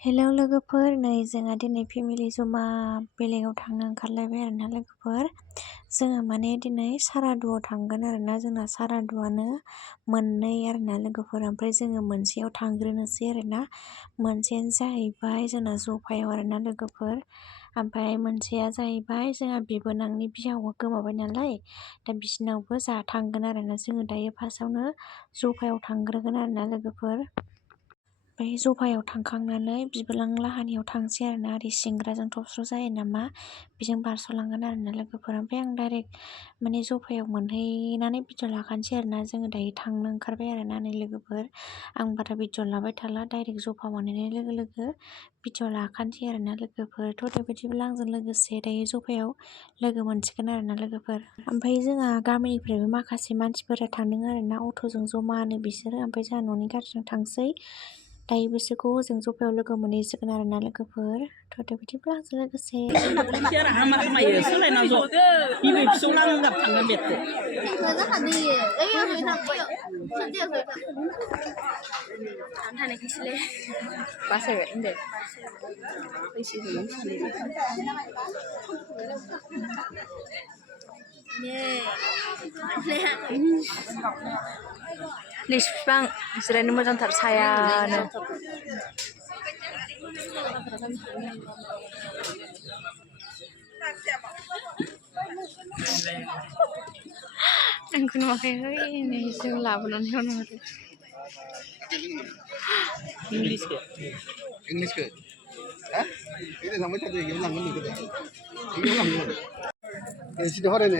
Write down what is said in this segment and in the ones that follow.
Hello लोगोफोर, नै जोंहा दिनै फेमिलि जमा बेलेगाव थांनो ओंखारलायबाय आरोना लोगोफोर। जोङो माने दिनै सारादुआव थांगोन आरोना, जोंना सारादुआनो मोननै आरोना लोगोफोर। ओमफ्राय जोङो मोनसेयाव थांग्रोनोसै आरोना। मोनसेयानो जाहैबाय जोंना जफायाव आरोना लोगोफोर। ओमफ्राय मोनसेया जाहैबाय जोंहा बिबोनांनि बिहावा गोमाबाय नालाय, दा बिसिनावबो जा थांगोन आरोना। जोङो दायो फार्स्टआवनो जफायाव थांग्रोगोन आरोना लोगोफोर। ओमफ्राय जफायाव थांखांनानै बिबोनां लाहानियाव थांसै आरोना। ओरै सिंग्राजों थबस्र' जायो नामा, बेजों बारस'लांगोन आरोना लोगोफोर। ओमफ्राय आं डाइरेक्ट माने जफायाव मोनहैनानै भिडिअ लाखानोसै आरोना। जोङो दायो थांनो ओंखारबाय आरोना नै लोगोफोर। आं बारा भिडिअ लाबाय थाला, डाइरेक्ट जफा मोनहैनाय लोगो लोगो भिडिअ लाखानोसै आरोना लोगोफोर। थ' बेबायदिब्ला आंजों लोगोसे दायो जफायाव लोगो मोनसिगोन आरोना लोगोफोर। ओमफ्राय जोंहा गामिनिफ्रायबो माखासे मानसिफोरा थांदों आरोना अट'जों जमानो बिसोरो। ओमफ्राय जोंहा न'नि गारिजों थांसै। दायो बिसोरखौ जों जफायाव लोगो मोनहैसिगोन आरोना लोगोफोर। थ' बेबायदिब्ला आंजों लोगोसे हामा खामायो सोलायना ज' बिबै फिसौ लांगाब थांगोन बेखौ बासायबाय होनदो फैसा होयो लिसु बिफां जिरायनो मोजांथार सायानो। आंखौ नुवाखै नै जों लाबोनानै हरनो इंलिसखौ हा बेनो थांबाय थादों बेयाव लांगोन नोंखौ बेयाव लांगोन सिदा हरायनो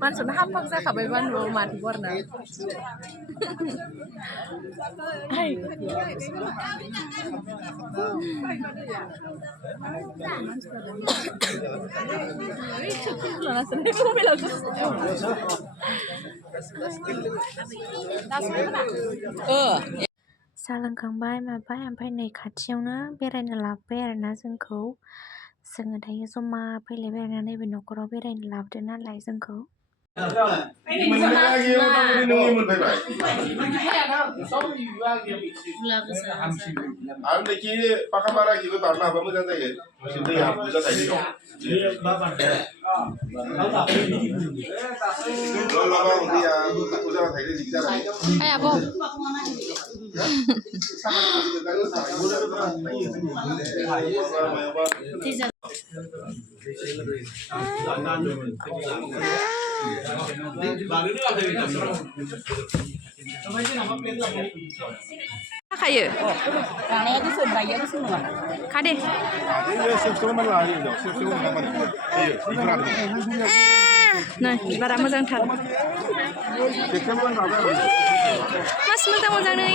मानसियानो हाबहां जाखाबायबा न'आव माथो गुरना साहा लोंखांबाय माबाय, ओमफ्राय नै खाथियावनो बेरायनो लाबोबाय आरोना जोंखौ। जोङो दायो जमा फैलायबाय आरोना, नैबे न'खराव बेरायनो लाबोदो नालाय जोंखौ। आं देखि पाखा बाराखिबो बारनो हाबा मोजां जायो। दैया बुरजा थायो खायो लानाया गोसोम गायिया गोसोम नङा खादे नै बिबारा मोजांथार मास मोजां मोजां नै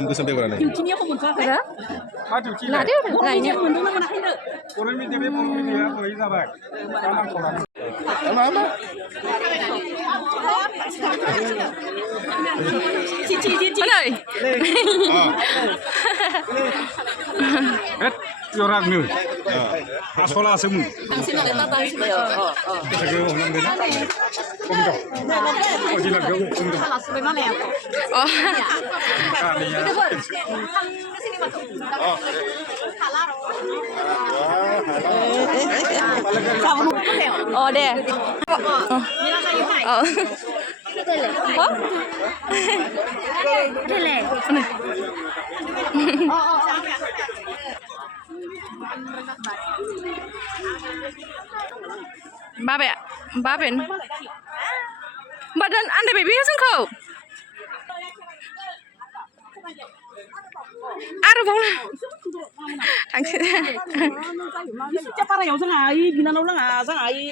गोसोम बेगरानो Yoragnu, asola semu. Oh deh. Oh. बाबेन बाdan anda baby जोंखौ आरो बावला थांसै 진짜 빨아요 जोंहा 이 비나나व लाङा जोंहा 이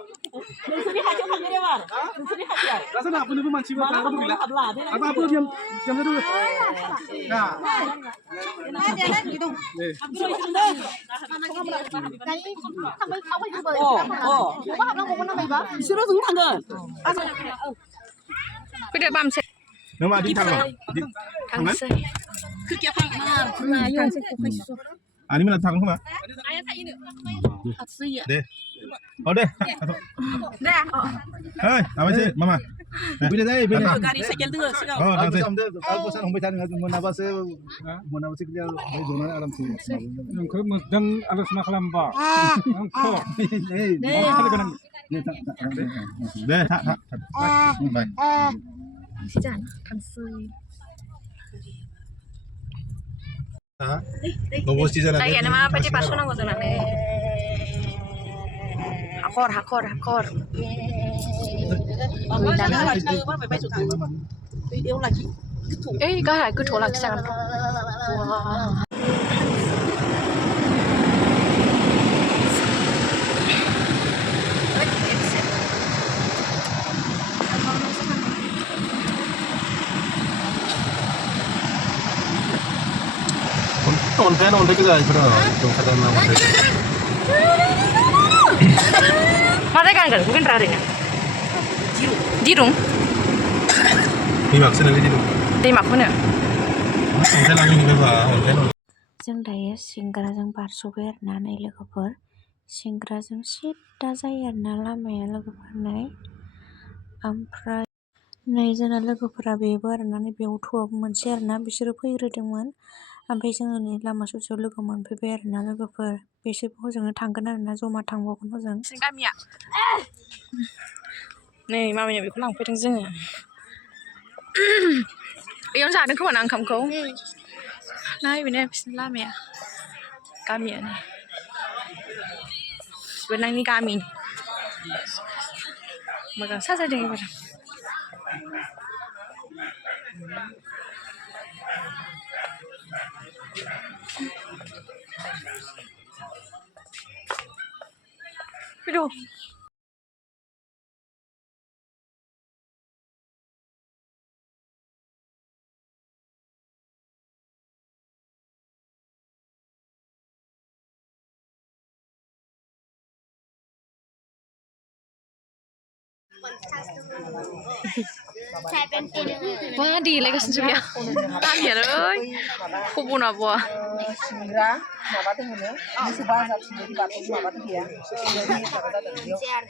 नोंसोरनि खाथियाव थांगोन एबार नोंसोरनि खाथियाव राजा नाबोनोबो मानसिबो मालाबा हाबला आबाबो जमनो दङ ना बिसोरो जों थांगोन फैदो बामसे नों मादि थाङो थांसै खोरखिया फांनायो आनि मोना थाङो खोमा दे औ दे दे ओइ माबासै मामा बिनो जायो बिनो गारि साइकेल दोङो सिगां थांसै आरो बोसान हमबाय थानो मोनाबासो क्लियार ओमफ्राय ज'ना आरामसे नोंखौ मोजां आलोचना खालामबा आंखौ दे था बाय थांसै अबस्थि जाना जायगायानो माबायदि बारस'नांगौ जोंनानै हाखर ओइ गाहाय गोथौ लाखिजागोन अन्थाइ गोजा इफोरो दंखादा ना अन्थाइ मा जायगा होनगोन गुबुनफ्रा ओरैनो दिरुं दैमाखौसो नालाय दिरुं दैमाखौ होनो अन्थाइ लांनायनिफ्रायबा अन्थाइ जों दायो सिंग्राजों बारस'बाय आरोना नै लोगोफोर सिंग्राजों सिदा जायो आरोना लामाया लोगोफोर नै ओमफ्राय नै जोंना लोगोफोरा बेबो आरोना नै बेयाव थ'आबो मोनसे आरोना बिसोरो फैग्रोदोंमोन ओमफ्राय जोङो नै लामा ससेयाव लोगो मोनफैबाय आरोना लोगोफोर बिसोरबो हजोंनो थांगोन आरोना जमा थांबावगोन हजों गामिया नै मामिया बेखौ लांफैदों जोङो बेयावनो जादों खोमा ना ओंखामखौ नै बेनो बिसोरनि लामाया गामियानो सिबोनांनि गामि मोजां साजायदों एबार फैद' मा देलायगासिनोसो बेया गामियानो खब'ना बवा सिंग्रा माबा दङनो मोसौ बाजारथिंनि बाथौ माबा गैया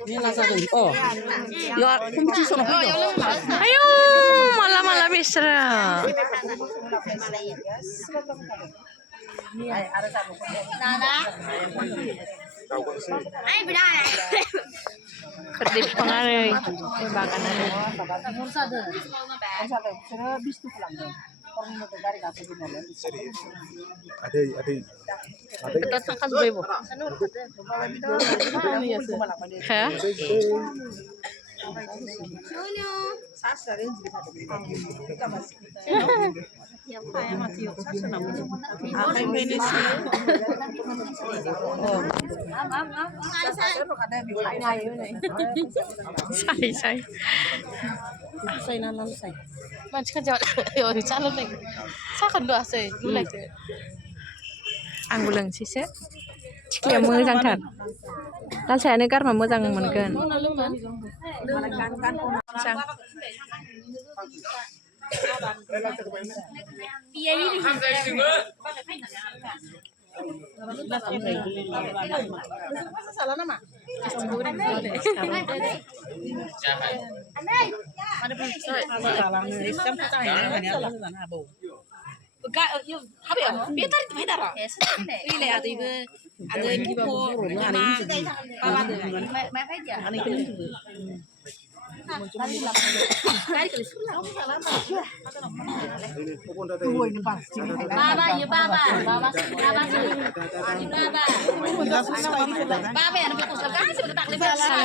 मेला जादों बेयाव कम्पिटिसनाव फैदों आयौ माला बिसोरो खोरदै बिफां आरो बागान आरो आंबो लोंसैसो थिख्लिया मोजांथार लाल साहायानो गारमा मोजां मोनगोन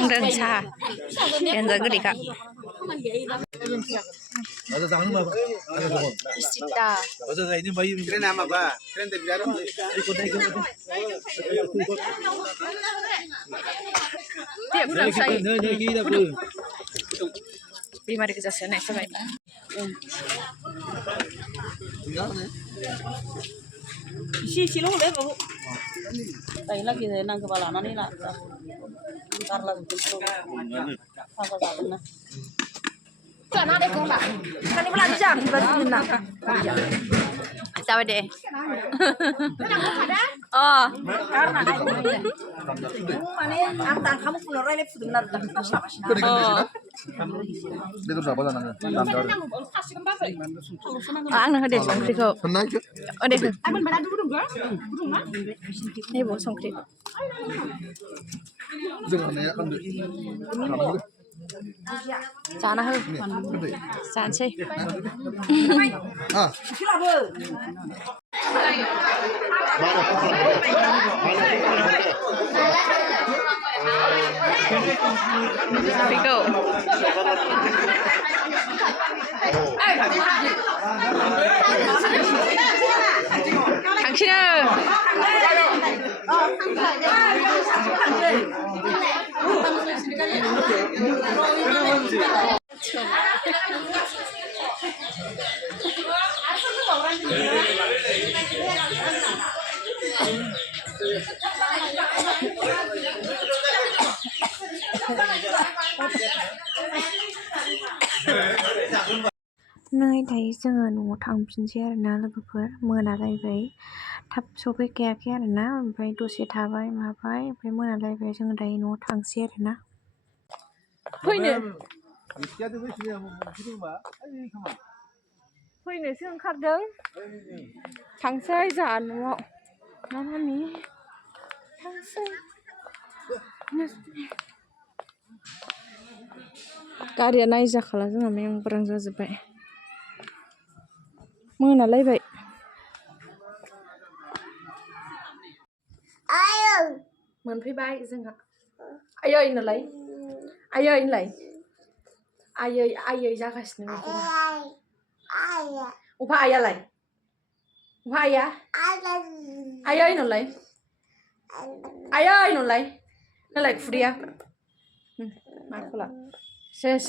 Saling sa. Yan jaga gede kak. Ada tangan apa? Ada tangan. Isita. Ada saya ini bayi. Keren nama Pak. Keren dari dalam. Ikut. Dia bukan saya. Kita pun. Lima di kejaksaan nih sampai. Isi lo deh bu. Tadi lagi nang kepala nani lah. Ntar lagi tuh. Apa sahaja. Sana deh kau tak. Kan ini belajar di nak. Siapa deh? Oh. Karena antang kamu punya orang ini sudah benar. Oh. Dia tuh berapa tangannya? Ang nak deh sangkri kau. Pernah itu? Oh deh. Ini bawa sangkri. Jangan nanya kan. Sana hơn. Sana sih. Ah. Pico. 당신은 Nơi thấy जोङो न'आव थांफिनसै आरोना लोगोफोर मोनालायबाय थाब सफैखायाखै आरोना ओमफ्राय दसे थाबाय माबाय ओमफ्राय मोनालायबाय जोङो दायो न'आव थांसै आरोना फैनोसो ओंखारदों थांसै जोंहा न'आव ना मामि थांसै गारिया नायजाखाला जोंहा में ब्रां जाजोब्बाय मोनालायबाय मोनफैबाय जोंहा आयै होनलाय आयै होनलाय आयै आयै जागासिनो बेखौबा अफा आयालाय अफा आया आयै होनलाय आयै होनलाय नोंलाय खुदिया माखौला सेस